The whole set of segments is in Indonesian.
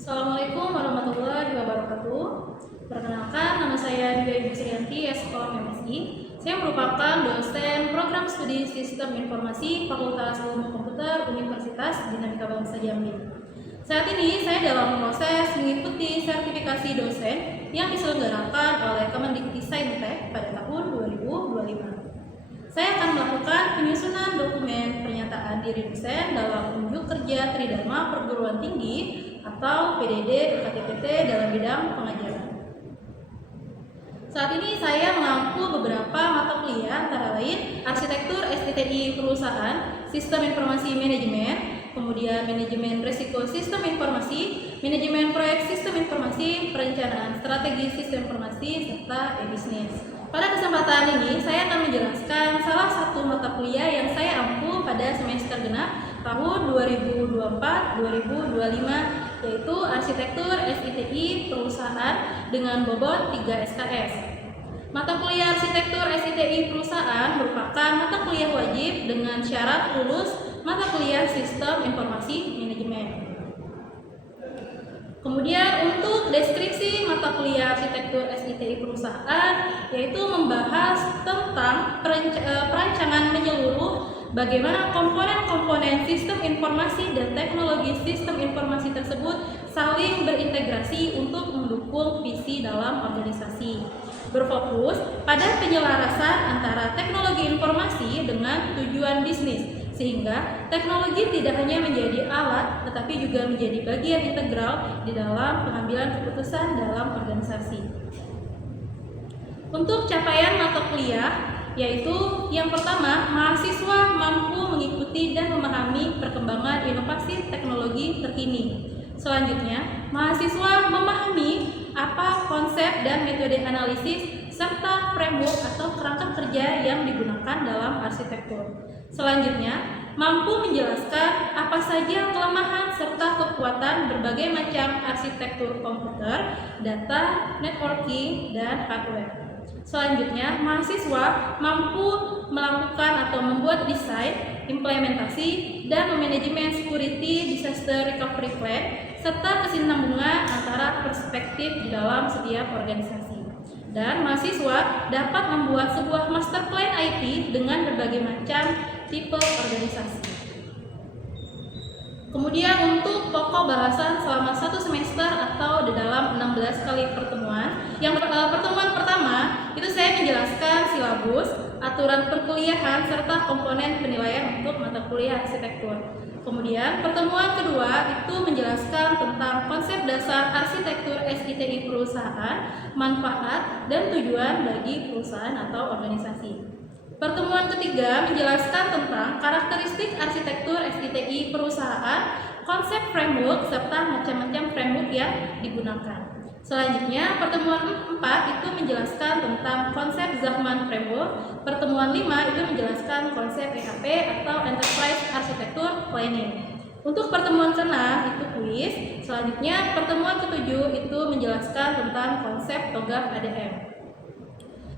Assalamualaikum warahmatullahi wabarakatuh. Perkenalkan, nama saya Dwi Ibu Srianti, Eskom MSI. Saya merupakan dosen program studi Sistem Informasi Fakultas Ilmu Komputer Universitas Dinamika Bangsa Jambi. Saat ini saya dalam proses mengikuti sertifikasi dosen yang diselenggarakan oleh Kemendikbudristek pada tahun 2025. Saya akan melakukan penyusunan dokumen pernyataan diri dosen dalam unjuk kerja Tridharma Perguruan Tinggi atau PDD UKTPT dalam bidang pengajaran. Saat ini saya mengampu beberapa mata kuliah antara lain Arsitektur STTI Perusahaan, Sistem Informasi Manajemen, kemudian Manajemen Risiko Sistem Informasi, Manajemen Proyek Sistem Informasi, Perencanaan Strategi Sistem Informasi, serta e-bisnis. Pada kesempatan ini, saya akan menjelaskan salah satu mata kuliah yang saya ampu pada semester genap tahun 2024-2025, yaitu Arsitektur SITI Perusahaan dengan bobot 3 SKS. Mata kuliah Arsitektur SITI Perusahaan merupakan mata kuliah wajib dengan syarat lulus mata kuliah Sistem Informasi Manajemen. Kemudian untuk deskripsi mata kuliah Arsitektur SITI Perusahaan, yaitu membahas tentang perancangan menyeluruh bagaimana komponen-komponen sistem informasi dan teknologi sistem informasi tersebut saling berintegrasi untuk mendukung visi dalam organisasi. Berfokus pada penyelarasan antara teknologi informasi dengan tujuan bisnis, sehingga teknologi tidak hanya menjadi alat, tetapi juga menjadi bagian integral di dalam pengambilan keputusan dalam organisasi. Untuk capaian mata kuliah, yaitu yang pertama, mahasiswa mampu mengikuti dan memahami perkembangan inovasi teknologi terkini. Selanjutnya, mahasiswa memahami apa konsep dan metode analisis serta framework atau kerangka kerja yang digunakan dalam arsitektur. Selanjutnya, mampu menjelaskan apa saja kelemahan serta kekuatan berbagai macam arsitektur komputer, data, networking, dan hardware. Selanjutnya, mahasiswa mampu melakukan atau membuat desain, implementasi, dan manajemen security disaster recovery plan, serta kesinambungan antara perspektif di dalam setiap organisasi. Dan mahasiswa dapat membuat sebuah master plan IT dengan berbagai macam tipe organisasi. Kemudian untuk pokok bahasan selama satu semester atau di dalam 16 kali pertemuan. Yang pertemuan pertama itu saya menjelaskan silabus, aturan perkuliahan serta komponen penilaian untuk mata kuliah arsitektur. Kemudian pertemuan kedua itu menjelaskan tentang konsep dasar arsitektur SITI perusahaan, manfaat dan tujuan bagi perusahaan atau organisasi. Pertemuan ketiga menjelaskan tentang karakteristik arsitektur SITI perusahaan, konsep framework serta macam-macam framework yang digunakan. Selanjutnya, pertemuan 4 itu menjelaskan tentang konsep Zachman Framework. Pertemuan 5 itu menjelaskan konsep EAP atau Enterprise Architecture Planning. Untuk pertemuan ke-6 itu kuis. Selanjutnya, pertemuan ke-7 itu menjelaskan tentang konsep TOGAF ADM.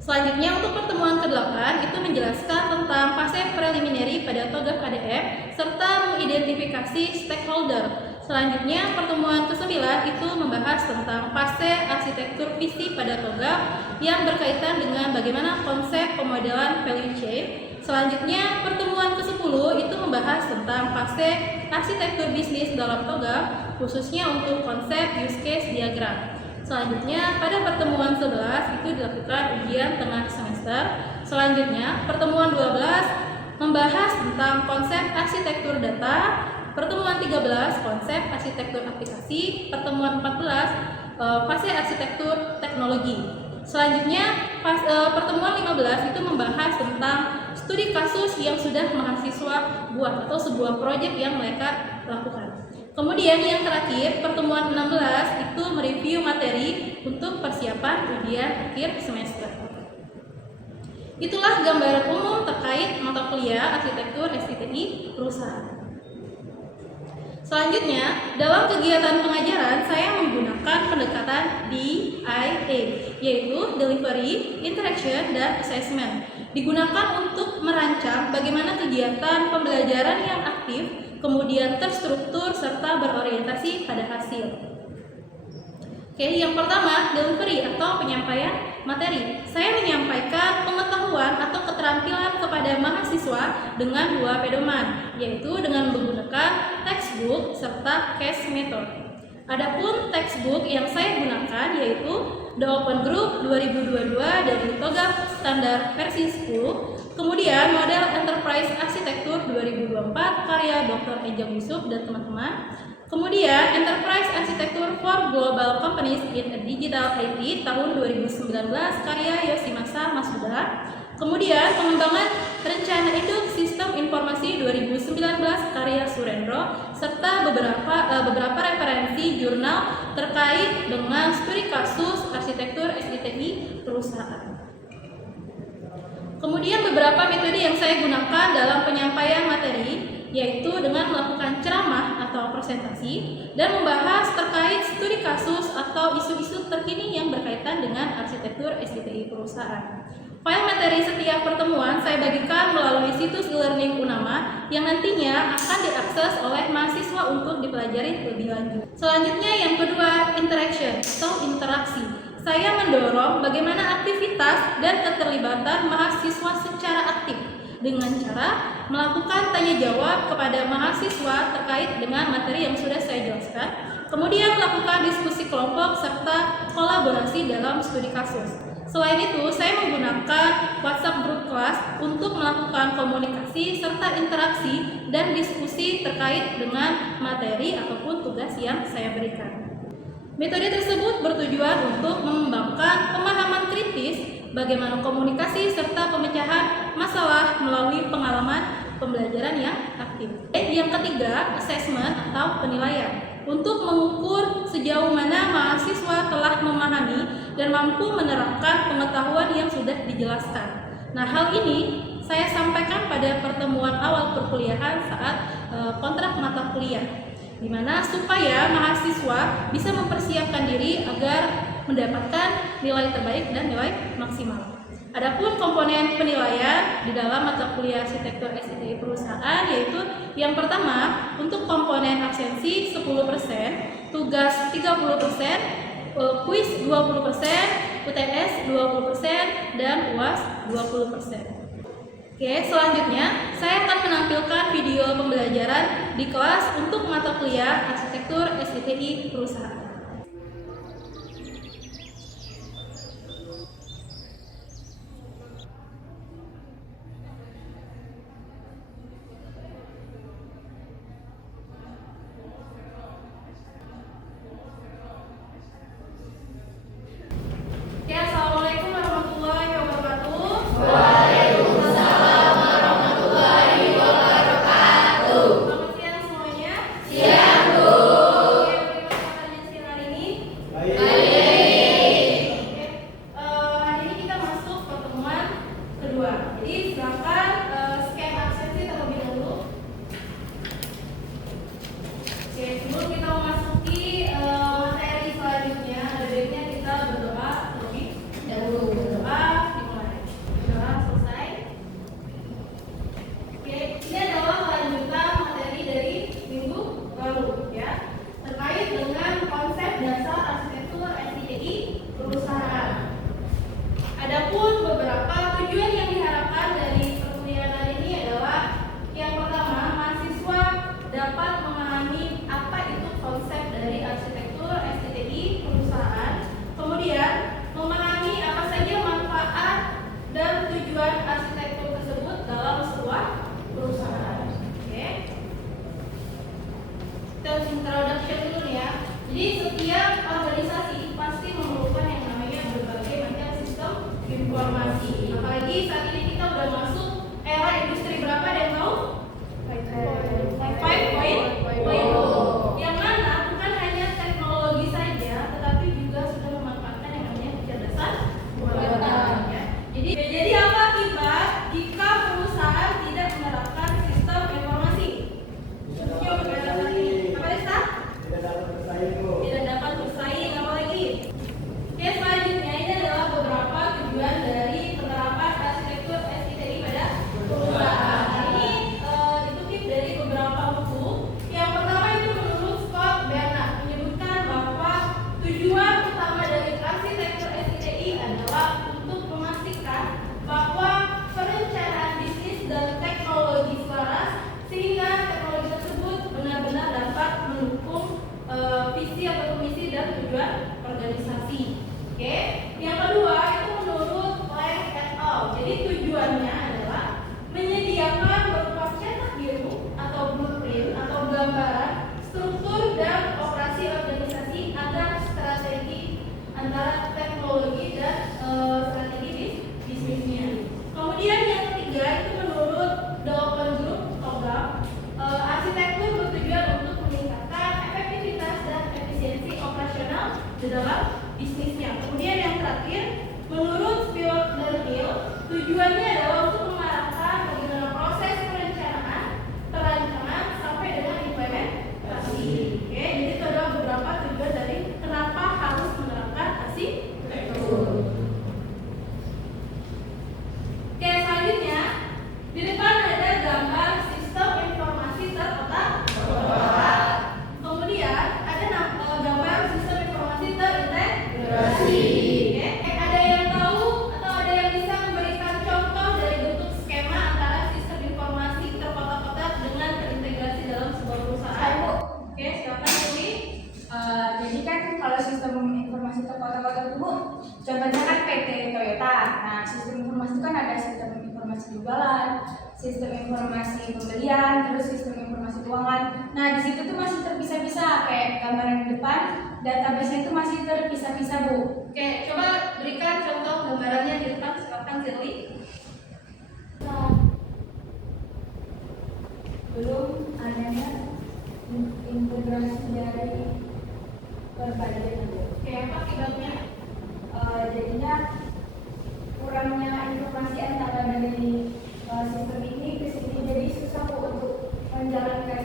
Selanjutnya, untuk pertemuan ke-8 itu menjelaskan tentang fase preliminary pada TOGAF ADM serta mengidentifikasi stakeholder. Selanjutnya, pertemuan ke-9 itu membahas tentang fase arsitektur visi pada TOGAF yang berkaitan dengan bagaimana konsep pemodelan value chain. Selanjutnya, pertemuan ke-10 itu membahas tentang fase arsitektur bisnis dalam TOGAF, khususnya untuk konsep use case diagram. Selanjutnya, pada pertemuan 11 itu dilakukan ujian tengah semester. Selanjutnya, pertemuan 12 membahas tentang konsep arsitektur data. Pertemuan 13 konsep arsitektur aplikasi, pertemuan 14 fase arsitektur teknologi. Selanjutnya pertemuan 15 itu membahas tentang studi kasus yang sudah mahasiswa buat atau sebuah proyek yang mereka lakukan. Kemudian yang terakhir pertemuan 16 itu mereview materi untuk persiapan ujian akhir semester. Itulah gambaran umum terkait mata kuliah arsitektur SITI perusahaan. Selanjutnya, dalam kegiatan pengajaran saya menggunakan pendekatan DIA, yaitu Delivery, Interaction, dan Assessment. Digunakan untuk merancang bagaimana kegiatan pembelajaran yang aktif, kemudian terstruktur, serta berorientasi pada hasil. Oke, yang pertama, delivery atau penyampaian materi. Saya menyampaikan pengetahuan atau keterampilan kepada mahasiswa dengan dua pedoman, yaitu dengan menggunakan textbook serta case method. Adapun textbook yang saya gunakan yaitu The Open Group 2022 dari TOGAF Standar versi 10, kemudian model Enterprise Arsitektur 2024 karya Dr. Ejong Yusuf dan teman-teman, kemudian Enterprise Arsitektur for Global Companies in Digital IT tahun 2019 karya Yoshimasa Masuda, kemudian pengembangan rencana induk sistem informasi 2019 karya Surendro, serta beberapa referensi jurnal terkait dengan studi kasus arsitektur SITI perusahaan. Kemudian beberapa metode yang saya gunakan dalam penyampaian materi yaitu dengan melakukan ceramah atau presentasi dan membahas terkait studi kasus atau isu-isu terkini yang berkaitan dengan arsitektur SITI perusahaan. File materi setiap pertemuan saya bagikan melalui situs e-learning Unama yang nantinya akan diakses oleh mahasiswa untuk dipelajari lebih lanjut. Selanjutnya yang kedua, interaction atau interaksi. Saya mendorong bagaimana aktivitas dan keterlibatan mahasiswa secara aktif dengan cara melakukan tanya jawab kepada mahasiswa terkait dengan materi yang sudah saya jelaskan, kemudian melakukan diskusi kelompok serta kolaborasi dalam studi kasus. Selain itu, saya menggunakan WhatsApp grup kelas untuk melakukan komunikasi serta interaksi dan diskusi terkait dengan materi ataupun tugas yang saya berikan. Metode tersebut bertujuan untuk mengembangkan pemahaman kritis, bagaimana komunikasi serta pemecahan masalah melalui pengalaman pembelajaran yang aktif. Yang ketiga, assessment atau penilaian. Untuk mengukur sejauh mana mahasiswa telah memahami dan mampu menerapkan pengetahuan yang sudah dijelaskan. Nah, hal ini saya sampaikan pada pertemuan awal perkuliahan saat kontrak mata kuliah, di mana supaya mahasiswa bisa mempersiapkan diri agar mendapatkan nilai terbaik dan nilai maksimal. Adapun komponen penilaian di dalam mata kuliah arsitektur SITI perusahaan yaitu yang pertama untuk komponen absensi 10%, tugas 30%, kuis 20%, UTS 20%, dan UAS 20%. Oke, selanjutnya saya akan menampilkan video pembelajaran di kelas untuk mata kuliah arsitektur SITI perusahaan. Assalamualaikum warahmatullahi wabarakatuh. Waalaikumsalam warahmatullahi wabarakatuh. Selamat siang semuanya. Siang, Bu. Oke, bagaimana keadaan siang hari visi atau misi dan tujuan organisasi. Oke, yang kedua itu menurut Planck et al. Jadi tujuannya adalah menyediakan berupa cetak biru atau blueprint atau gambaran struktur dan operasi organisasi agar strategi antara teknologi dan strategi bisnisnya. Kemudian yang ketiga itu menurut The Open Group program, arsitektur bertujuan untuk meningkatkan efektivitas dan efisiensi operasional di dalam bisnisnya. Kemudian yang terakhir menurut Spivak dan Hill, tujuannya adalah untuk mengarahkan bagaimana proses perencanaan, perancangan sampai dengan implementasi. Oke, jadi itu adalah beberapa tujuan dari kenapa harus menerapkan arsitektur. Oke, selanjutnya di depan ada gambar sistem informasi terkotak. Kemudian ada gambar sistem informasi terintegrasi. Oke, ada yang tahu atau ada yang bisa memberikan contoh dari bentuk skema antara sistem informasi terkotak-kotak dengan terintegrasi dalam sebuah perusahaan? Oke, silakan tulis. Jadi kan kalau sistem informasi terkotak-kotak itu, contohnya kan PT Toyota. Nah, sistem informasi itu kan ada sistem informasi jualan, sistem informasi pembelian, terus sistem informasi keuangan. Nah, di situ tuh masih terpisah-pisah kayak gambaran di depan, database-nya itu masih terpisah-pisah, Bu. Oke, coba berikan contoh gambarannya di depan, silakan Zirli. Belum adanya integrasi dari berbagai, Bu. Oke, apa akibatnya? Jadinya kurangnya informasi antara dari sistem ini ke sini, jadi susah Bu untuk menjalankan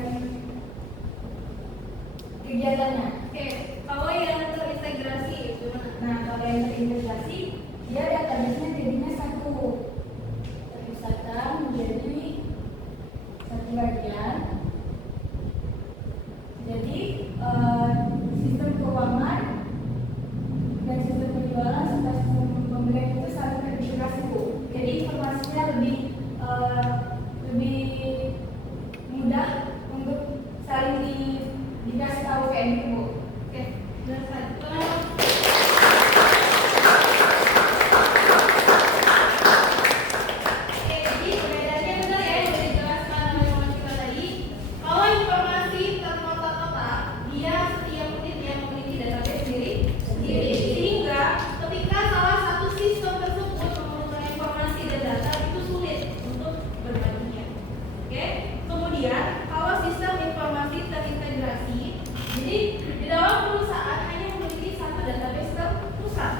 kegiatannya. Oke, kalau yang terintegrasi gimana? Nah, kalau yang terintegrasi, dia database-nya jadinya satu, terpisahkan menjadi satu bagian. Jadi sistem keuangan dan sistem penjualan serta sistem pembelian itu saling terintegrasi, Bu. Jadi informasinya lebih mudah untuk saling dikasih tahu kayak gitu, Bu. Oke, jelaskan. Oke, jadi perbedaannya benar ya yang sudah dijelaskan oleh Mas Cika tadi. Kalau informasi terkotak-kotak, dia setiap unitnya memiliki database sendiri. Sehingga ketika salah satu sistem tersebut memerlukan informasi dan data itu sulit untuk berbaginya. Oke, kemudian kalau sistem informasi terintegrasi, jadi di dalam perusahaan hanya memiliki satu database terpusat.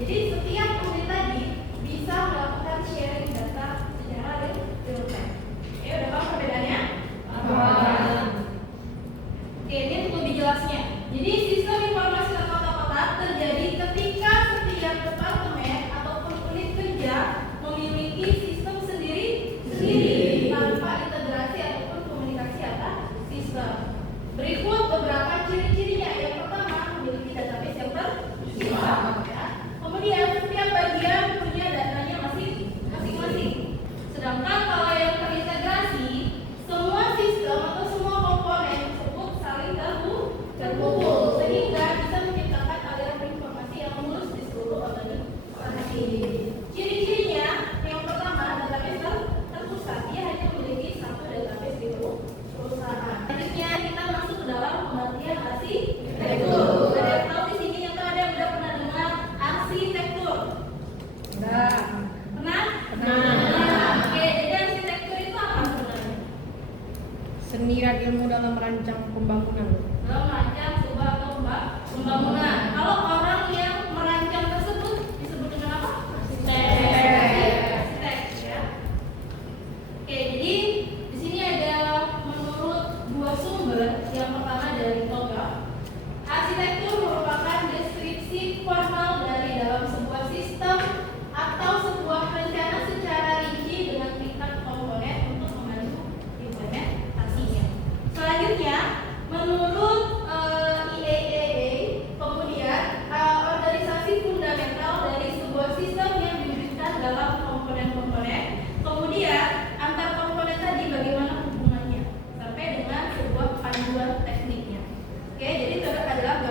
Jadi setiap unit tadi bisa melakukan sharing data secara real time. Oke, udah paham perbedaannya? Oke, ini untuk lebih jelasnya. Jadi sistem informasi terkotak-kotak terjadi ketika setiap departemen ataupun unit kerja memiliki sistem sendiri tanpa integrasi ataupun komunikasi antar sistem. Berikut beberapa ciri-cirinya. Yang pertama, memiliki database yang terpisah. Ya. Kemudian setiap bagian punya datanya masing-masing. Sedangkan kalau yang terintegrasi, semua sistem atau semua komponen tersebut saling terhubung sehingga bisa menciptakan aliran informasi yang mulus di seluruh organisasi. Ciri-cirinya, yang pertama, database terpusat. Dia hanya memiliki satu database di perusahaan. Selanjutnya kita masuk ke dalam pengertian arsitektur. Ada yang tahu di sini atau ada yang udah pernah dengar arsitektur? Pernah? Oke, jadi arsitektur itu apa sebenarnya? Seni dan ilmu dalam merancang pembangunan. Dalam merancang sebuah atau pembangunan. Kalau orang yang merancang tersebut disebut dengan apa? Arsitek, ya. Oke, jadi di sini ada menurut dua sumber. Yang pertama dari TOGAF. Arsitektur merupakan deskripsi formal dari dalam sebuah sistem atau sebuah rencana secara rinci dengan tingkat komponen untuk membantu implementasinya. Selanjutnya, menurut IAEA, kemudian organisasi fundamental dari sebuah sistem yang diwujudkan dalam komponen-komponen, kemudian antar komponen tadi bagaimana hubungannya sampai dengan sebuah panduan tekniknya. Oke, jadi itu adalah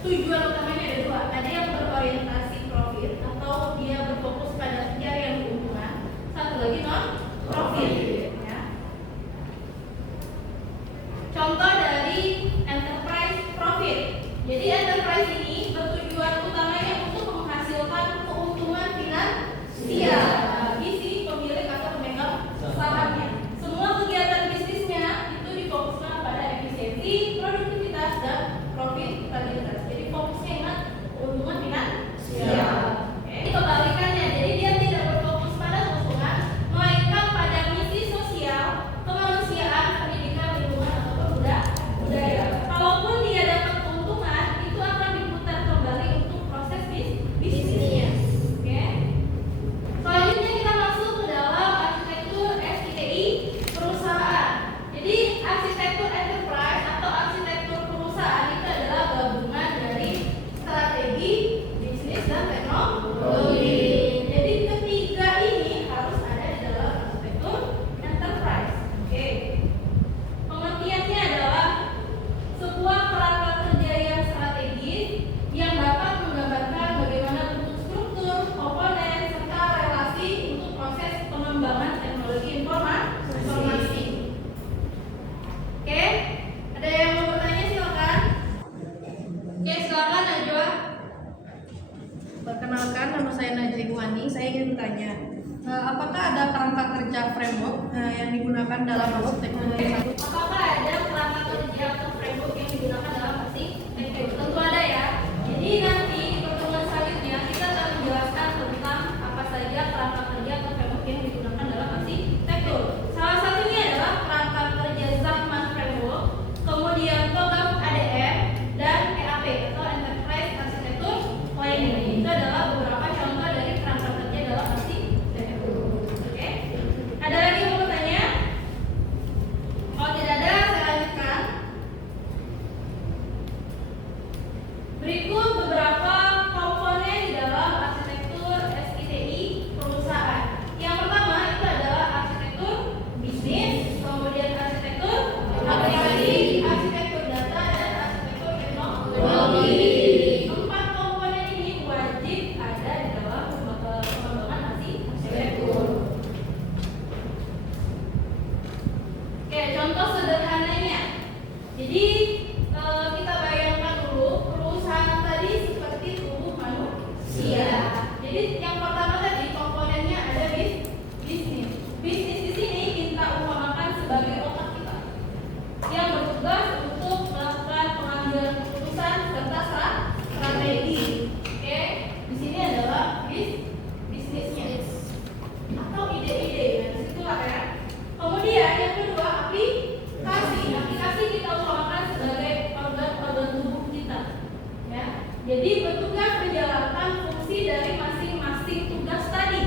tujuan utamanya ada dua. Ada yang berorientasi profit atau dia berfokus pada pencarian keuntungan. Satu lagi non profit. Ya. Contoh dari enterprise profit. Jadi enterprise ini bertujuan utamanya untuk menghasilkan keuntungan finansial bagi si pemilik atau pemegang sahamnya. Semua kegiatan bisnisnya itu difokuskan pada efisiensi, produktivitas, dan profitabilitas. Jadi fokusnya ingat keuntungan finansial. Oke. Kebalikannya, jadi dia tidak berfokus pada keuntungan, melainkan pada misi sosial, kemanusiaan, pendidikan, lingkungan ataupun budaya. Kalaupun dia dapat keuntungan, itu akan diputar kembali untuk proses bisnisnya. Oke. Selanjutnya kita masuk ke dalam arsitektur SITI perusahaan. Jadi arsitektur enterprise atau arsitektur perusahaan itu adalah gabungan dari strategi, bisnis, dan teknologi. Jadi ketiga ini harus ada di dalam arsitektur enterprise. Oke. Pengertiannya adalah sebuah kerangka kerja yang strategis yang dapat menggambarkan bagaimana bentuk struktur, komponen, serta relasi untuk proses pengembangan teknologi informasi. Oke, ada yang mau bertanya silakan. Oke, silakan Najwa. Perkenalkan, nama saya Najwa Iwani. Saya ingin bertanya, apakah ada kerangka kerja framework yang digunakan dalam arsitektur tersebut? Apakah ada kerangka kerja atau framework yang digunakan dalam arsitektur? Tentu ada ya. Jadi nanti di pertemuan selanjutnya kita akan menjelaskan tentang apa saja kerangka kerja atau framework yang digunakan dalam arsitektur. Salah satunya adalah kerangka kerja Zachman Framework, kemudian TOGAF ADM, dan EAP atau Enterprise Architecture Planning. Itu adalah beberapa contoh dari kerangka kerja dalam arsitektur. Oke? Ada lagi yang mau bertanya? Kalau tidak ada, saya lanjutkan. Berikut beberapa komponen di dalam arsitektur SITI perusahaan. Yang pertama itu adalah arsitektur bisnis, kemudian arsitektur aplikasi, arsitektur data, dan arsitektur teknologi. Empat komponen ini wajib ada di dalam pengembangan arsitektur. Oke, contoh sederhananya. Jadi kita bayangkan dulu perusahaan tadi seperti tubuh manusia. Jadi yang pertama tadi komponennya ada bisnis. Bisnis di sini kita umpamakan sebagai otak kita yang bertugas untuk melakukan pengambilan keputusan serta strategi. Oke, di sini adalah bisnisnya atau ide-ide. Nah, disitulah ya. Kemudian yang kedua aplikasi. Aplikasi kita umpamakan sebagai organ-organ tubuh kita. Ya. Jadi bertugas menjalankan fungsi dari masing-masing tugas tadi.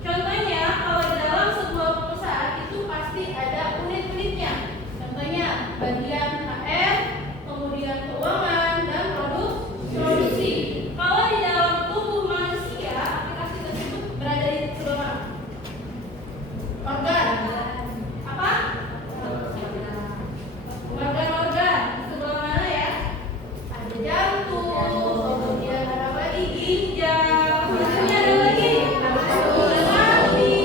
Contohnya kalau di dalam sebuah perusahaan itu pasti ada unit-unitnya. Contohnya bagian HR, kemudian keuangan, dan produksi. Kalau di dalam tubuh manusia, aplikasi tersebut berada di sebelah mana? Organ. Apa? Organ-organ. Sebelah mana ya? Ada jantung, kemudian ada apa lagi? Ginjal. Maksudnya ada lagi? Ada hati,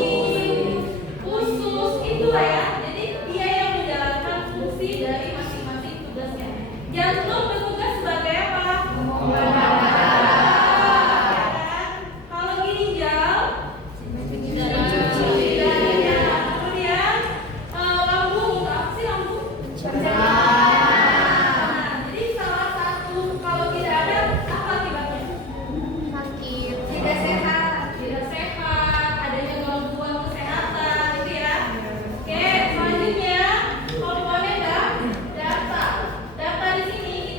usus, itulah ya. Jadi dia yang menjalankan fungsi dari masing-masing tugasnya. Jantung bertugas sebagai apa? Kalau ginjal darahnya. Kemudian lambung, apa sih lambung? Nah, jadi salah satu kalau tidak ada apa akibatnya? Sakit. Tidak sehat, adanya gangguan kesehatan, gitu ya. Oke, selanjutnya komponen data. Data di sini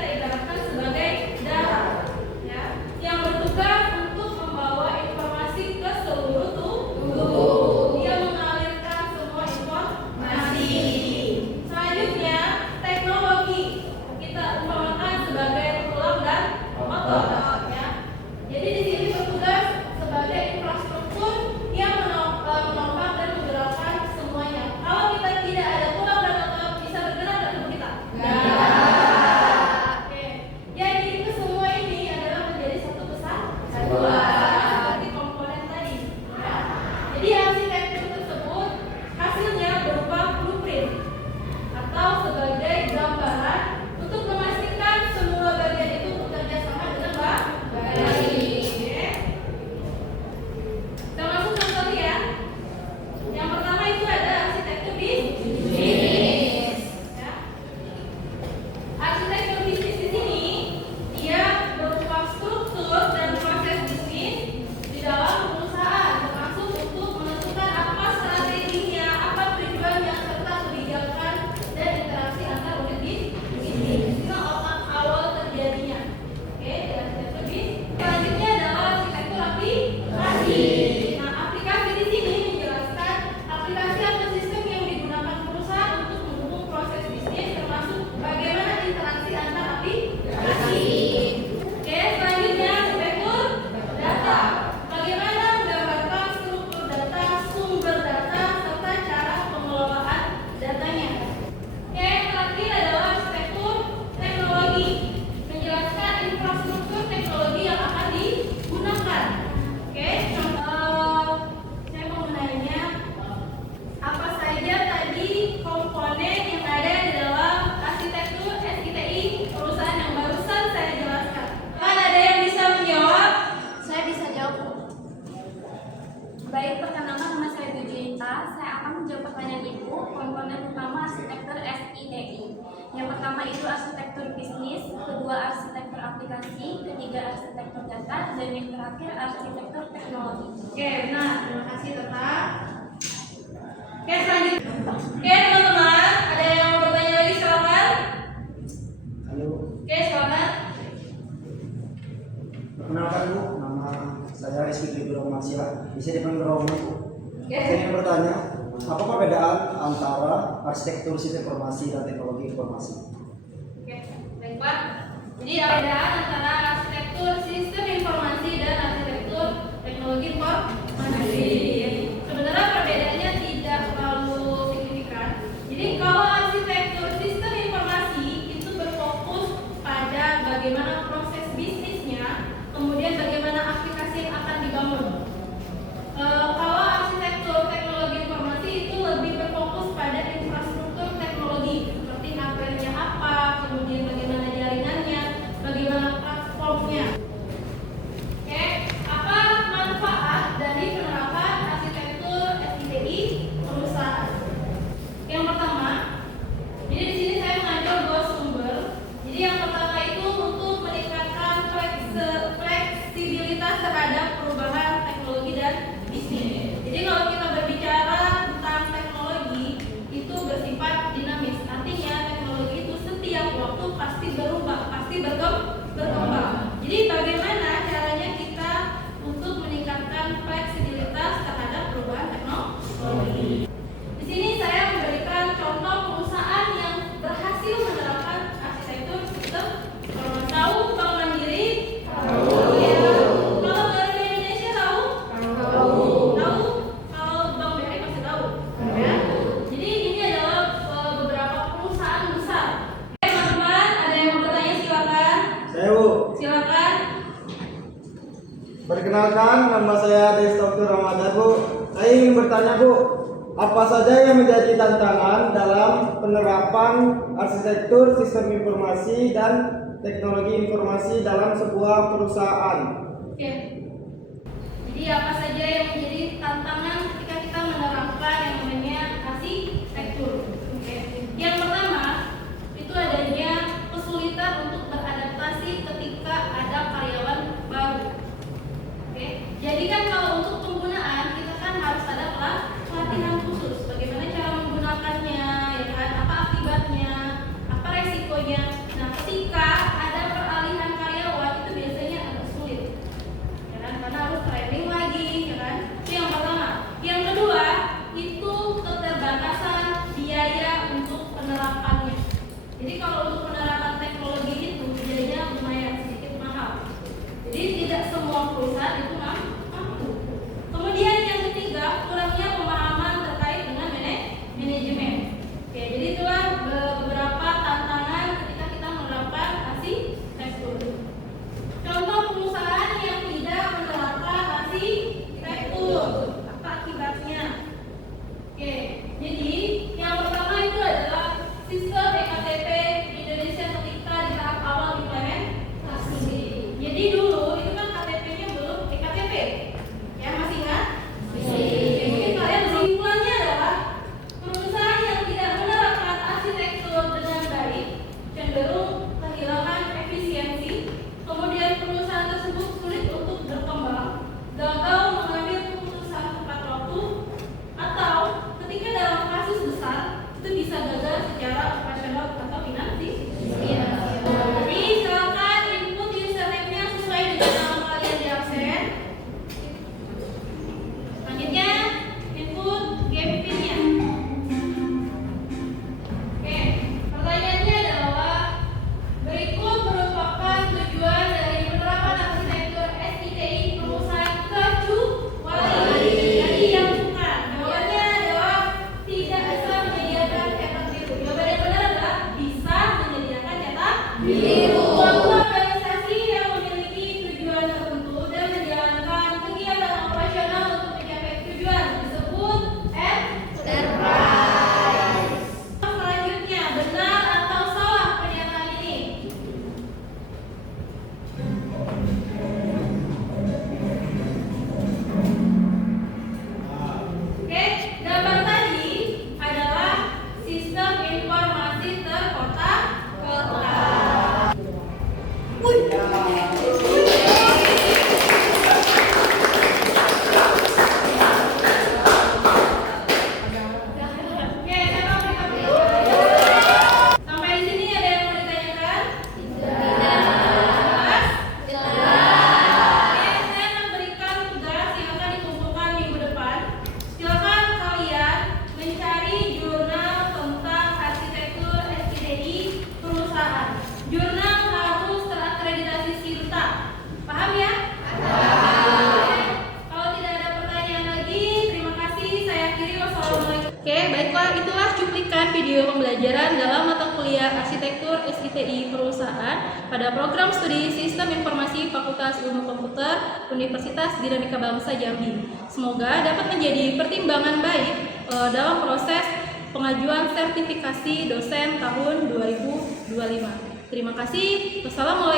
ketiga arsitektur data, dan yang terakhir arsitektur teknologi. Oke, nah terima kasih Tata. Oke, selanjutnya. Oke, teman-teman, ada yang mau bertanya lagi silakan. Halo, Oke, silakan. perkenalkan Bu, nama saya Rizky Tribun Romansyah, bisa dipanggil Romo Bu. Oke. Saya ingin bertanya, apa perbedaan antara arsitektur sistem informasi dan teknologi informasi? Oke, baik Pak. Jadi perbedaan antara arsitektur sistem informasi dan arsitektur teknologi informasi. Sebenarnya perbedaannya tidak terlalu signifikan. Jadi kalau arsitektur sistem informasi itu berfokus pada bagaimana proses bisnisnya, kemudian bagaimana aplikasi yang akan dibangun. Kalau arsitektur teknologi informasi itu lebih berfokus pada infrastruktur teknologi seperti hardware-nya apa, kemudian bagaimana jaringannya, bagaimana platformnya. Oke, apa manfaat dari penerapan arsitektur SITI perusahaan? Yang pertama, jadi di sini saya mengambil dua sumber. Jadi yang pertama itu untuk meningkatkan fleksibilitas terhadap perubahan teknologi dan bisnis. Jadi kalau kita berbicara tentang teknologi itu bersifat dinamis. Artinya teknologi itu setiap waktu pasti berubah, pasti berkembang. Jadi bagaimana caranya kita untuk meningkatkan fleksibilitas terhadap perubahan teknologi? Di sini saya memberikan contoh perusahaan yang berhasil menerapkan arsitektur sistem. Tahu Bank Mandiri? Tahu. Ya. Kalau Garuda Indonesia tahu? Tahu. Kalau Bank BRI pasti tahu. Ya. Jadi ini adalah beberapa perusahaan besar. Oke, teman-teman, ada yang mau bertanya silakan. Saya Bu, Silakan. perkenalkan nama saya Destruktur Ramadan Bu. Saya ingin bertanya Bu, apa saja yang menjadi tantangan dalam penerapan arsitektur sistem informasi dan teknologi informasi dalam sebuah perusahaan? Oke. Jadi apa saja yang menjadi tantangan ketika kita menerapkan yang namanya arsitektur? Oke. Yang pertama itu adanya kesulitan untuk beradaptasi ketika ada karyawan baru. Oke. Jadi kan kalau untuk penggunaan kita kan harus ada pelatihan khusus. Bagaimana cara menggunakannya, ya kan? Apa akibatnya? Apa resikonya? Nah, ketika ada peralihan karyawan itu biasanya agak sulit. Ya kan? Karena harus training lagi, ya kan? Itu yang pertama. Yang kedua, itu keterbatasan biaya untuk penerapannya. Jadi kalau untuk penerapan teknologi itu biayanya lumayan sedikit mahal. Jadi tidak semua perusahaan itu mampu. Kemudian yang ketiga, kurangnya pemahaman terkait dengan manajemen. Oke, jadi itulah beberapa tantangan ketika kita menerapkan arsitektur. Contoh perusahaan yang tidak menerapkan arsitektur, apa akibatnya? Oke, jadi yang pertama itu adalah sistem EKTP di Indonesia ketika di tahap awal implementasi. Jadi dulu itu kan KTP-nya belum EKTP. Ya, masih ingat? Masih. Mungkin kalian kesimpulannya adalah perusahaan yang tidak menerapkan arsitektur dengan baik cenderung kehilangan efisiensi. Kemudian perusahaan tersebut sulit untuk berkembang, gagal mengambil keputusan tepat waktu, atau ketika dalam kasus besar itu bisa gagal secara operasional atau finansial. Jadi silakan input username-nya sesuai dengan nama kalian di absen. Selanjutnya input game pin-nya. Oke, pertanyaannya adalah berikut merupakan tujuan dari penerapan arsitektur SITI perusahaan kecuali. Jadi yang bukan. Jawabannya adalah tidak bisa menyediakan cetak biru. Jawaban yang benar adalah bisa menyediakan cetak biru. Suatu organisasi yang memiliki tujuan tertentu dan menjalankan kegiatan operasional untuk mencapai tujuan disebut enterprise. Selanjutnya, benar atau salah pernyataan ini? Oke, gambar tadi adalah sistem informasi terkotak-kotak. video pembelajaran dalam mata kuliah Arsitektur SITI Perusahaan pada program studi Sistem Informasi Fakultas Ilmu Komputer Universitas Dinamika Bangsa Jambi. Semoga dapat menjadi pertimbangan baik dalam proses pengajuan sertifikasi dosen tahun 2025. Terima kasih. Wassalamualaikum